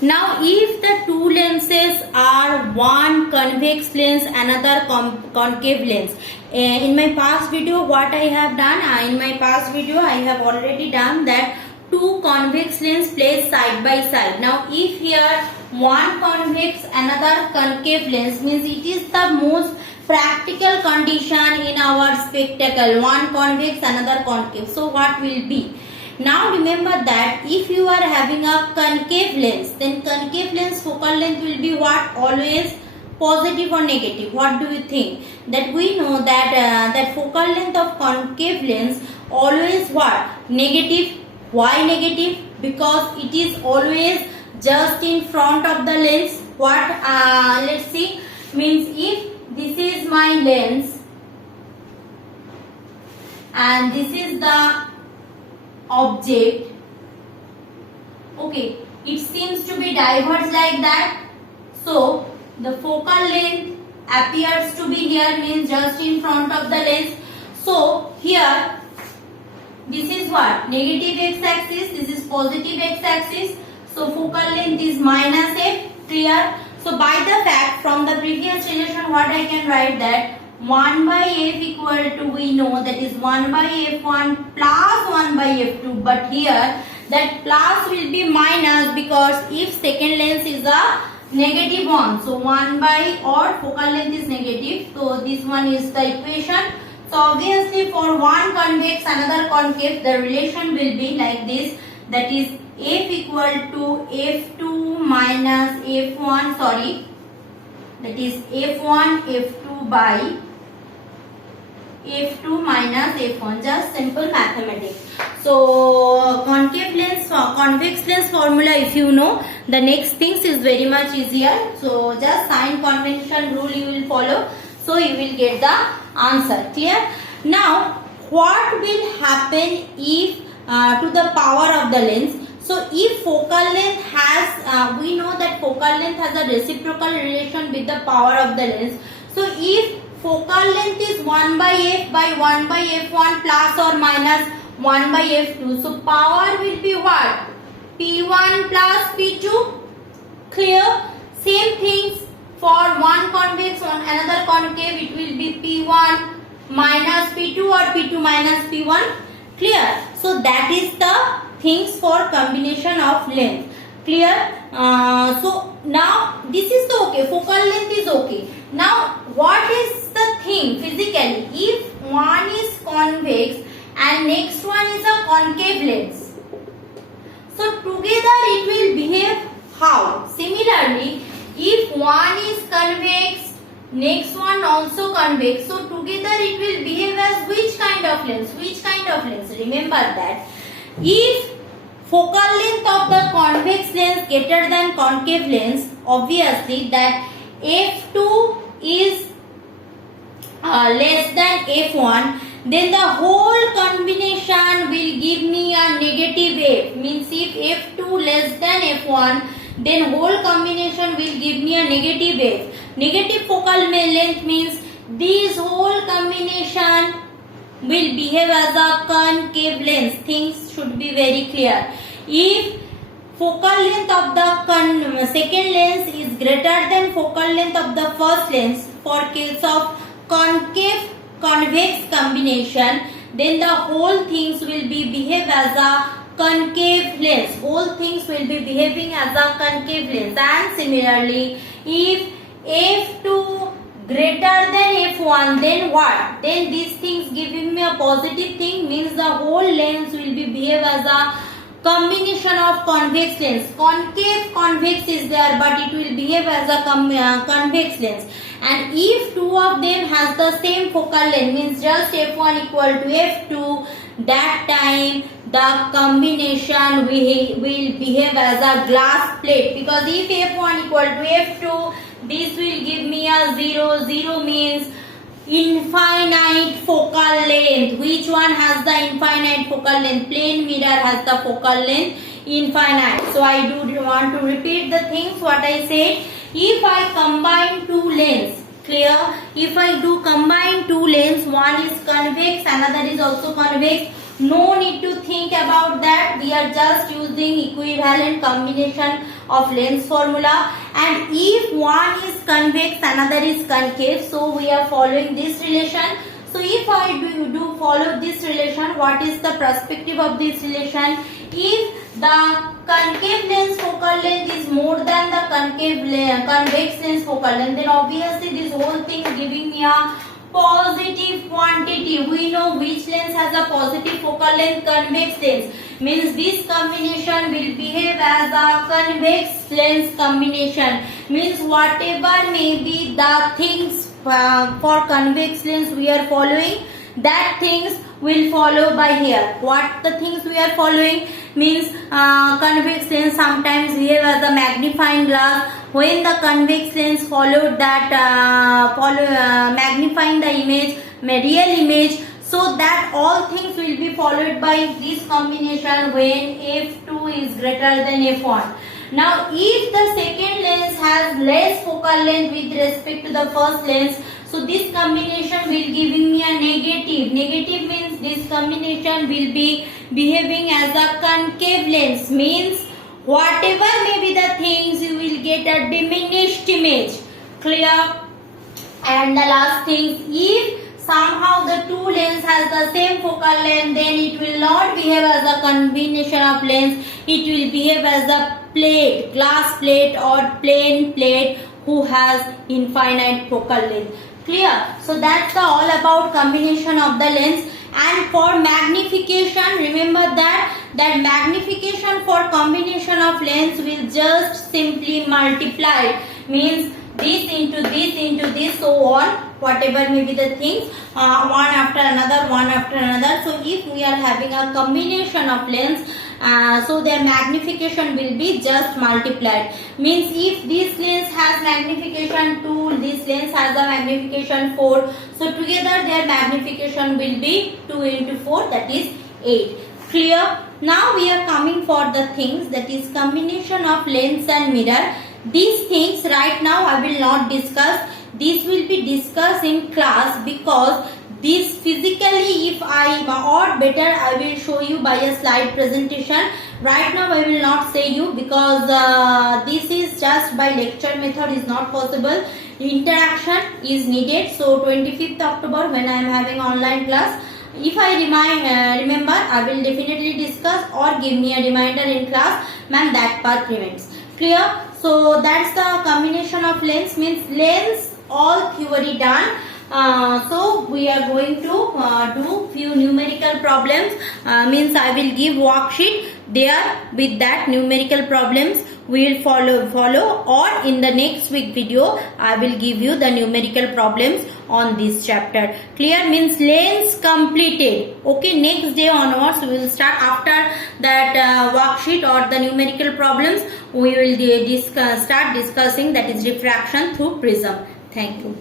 Now, if the two lenses are one convex lens, another concave lens, in my past video, what I have done, I have already done that two convex lens placed side by side. Now, if here one convex, another concave lens, means it is the most practical condition in our spectacle. One convex, another concave. So, what will be? Now remember that if you are having a concave lens, then concave lens focal length will be what? Always positive or negative. What do you think? That we know that that focal length of concave lens always what? Negative. Why negative? Because it is always just in front of the lens. What? Let's see. Means if this is my lens and this is the object, okay, it seems to be diverged like that, so the focal length appears to be here, means just in front of the lens. So here this is what? Negative x-axis, this is positive x-axis, so focal length is minus f. Clear? So by the fact from the previous relation, what I can write that 1 by f equal to, we know that is 1 by f1 plus 1 by f2, but here that plus will be minus because if second lens is a negative one, so 1 by, or focal length is negative, so this one is the equation. So obviously for one convex, another concave, the relation will be like this, that is f equal to f2 minus f1, that is f1 f2 by f2 minus f1, just simple mathematics. So concave lens, convex lens formula, if you know, the next things is very much easier. So just sign convention rule you will follow, so you will get the answer. Clear? Now what will happen if to the power of the lens? So if focal length has, we know that focal length has a reciprocal relation with the power of the lens. So if focal length is 1 by f by 1 by f1 plus or minus 1 by f2. So power will be what? P1 plus P2. Clear? Same things for one convex, on another concave, it will be P1 minus P2 or P2 minus P1. Clear? So that is the things for combination of length. Clear? So now this is the okay, focal length is okay. Now what is the thing physically? If one is convex and next one is a concave lens, so together it will behave how? Similarly, if one is convex, next one also convex, so together it will behave as which kind of lens? Which kind of lens? Remember that if focal length of the convex lens greater than concave lens, obviously that f2 is less than f1, then the whole combination will give me a negative f. Means if f2 less than f1, then whole combination will give me a negative f. Negative focal length means this whole combination will behave as a concave lens. Things should be very clear. If focal length of the second lens is greater than focal length of the first lens, for case of concave convex combination, then the whole things will be behave as a concave lens. Whole things will be behaving as a concave lens. And similarly, if f2 greater than f1, then what? Then these things giving me a positive thing, means the whole lens will be behave as a combination of convex lens. Concave convex is there, but it will behave as a convex lens. And if two of them has the same focal length, means just f1 equal to f2, that time the combination will behave as a glass plate. Because if f1 equal to f2, this will give me a 0. 0 means infinite focal length. Which one has the infinite focal length? Plane mirror has the focal length infinite. So I do want to repeat the things what I said. If I combine two lens, clear? If I do combine two lens, one is convex, another is also convex. No need to think about that. We are just using equivalent combination of lens formula, and if one is convex, another is concave, so we are following this relation. So if I do follow this relation, what is the perspective of this relation? If the concave lens focal length is more than the convex lens focal length, then obviously this whole thing giving me a positive quantity. We know which lens has a positive focal length, convex lens. Means this combination will behave as a convex lens combination. Means whatever may be the things for convex lens we are following, that things will follow by here. What the things we are following means convex lens sometimes behave as a magnifying glass. When the convex lens followed that magnifying the image, real image, so that all things will be followed by this combination when f2 is greater than f1. Now if the second lens has less focal length with respect to the first lens, so this combination will giving me a negative. Negative means this combination will be behaving as a concave lens. Means whatever may be the things, you will get a diminished image. Clear? And the last thing, if somehow the two lens has the same focal length, then it will not behave as a combination of lens. It will behave as a plate, glass plate or plain plate who has infinite focal length. Clear? So that's all about combination of the lens. And for magnification, remember that magnification for combination of lens will just simply multiply. Means this into this, so on, whatever may be the things, one after another. So if we are having a combination of lens, so their magnification will be just multiplied. Means if this lens has magnification 2, this lens has a magnification 4, so together their magnification will be 2 into 4, that is 8. Clear? Now we are coming for the things, that is combination of lens and mirror. These things right now I will not discuss. This will be discussed in class, because this physically, if I, or better I will show you by a slide presentation. Right now I will not say you, because this is just by lecture method is not possible. Interaction is needed. So 25th October when I am having online class, if I remember, I will definitely discuss, or give me a reminder in class, ma'am, that part remains. Clear? So that's the combination of lens. Means lens all theory done. So we are going to do few numerical problems. Means I will give worksheet there. With that numerical problems we will follow, or in the next week video I will give you the numerical problems on this chapter. Clear? Means lens completed. Okay, next day onwards we will start. After that worksheet or the numerical problems, we will start discussing, that is refraction through prism. Thank you.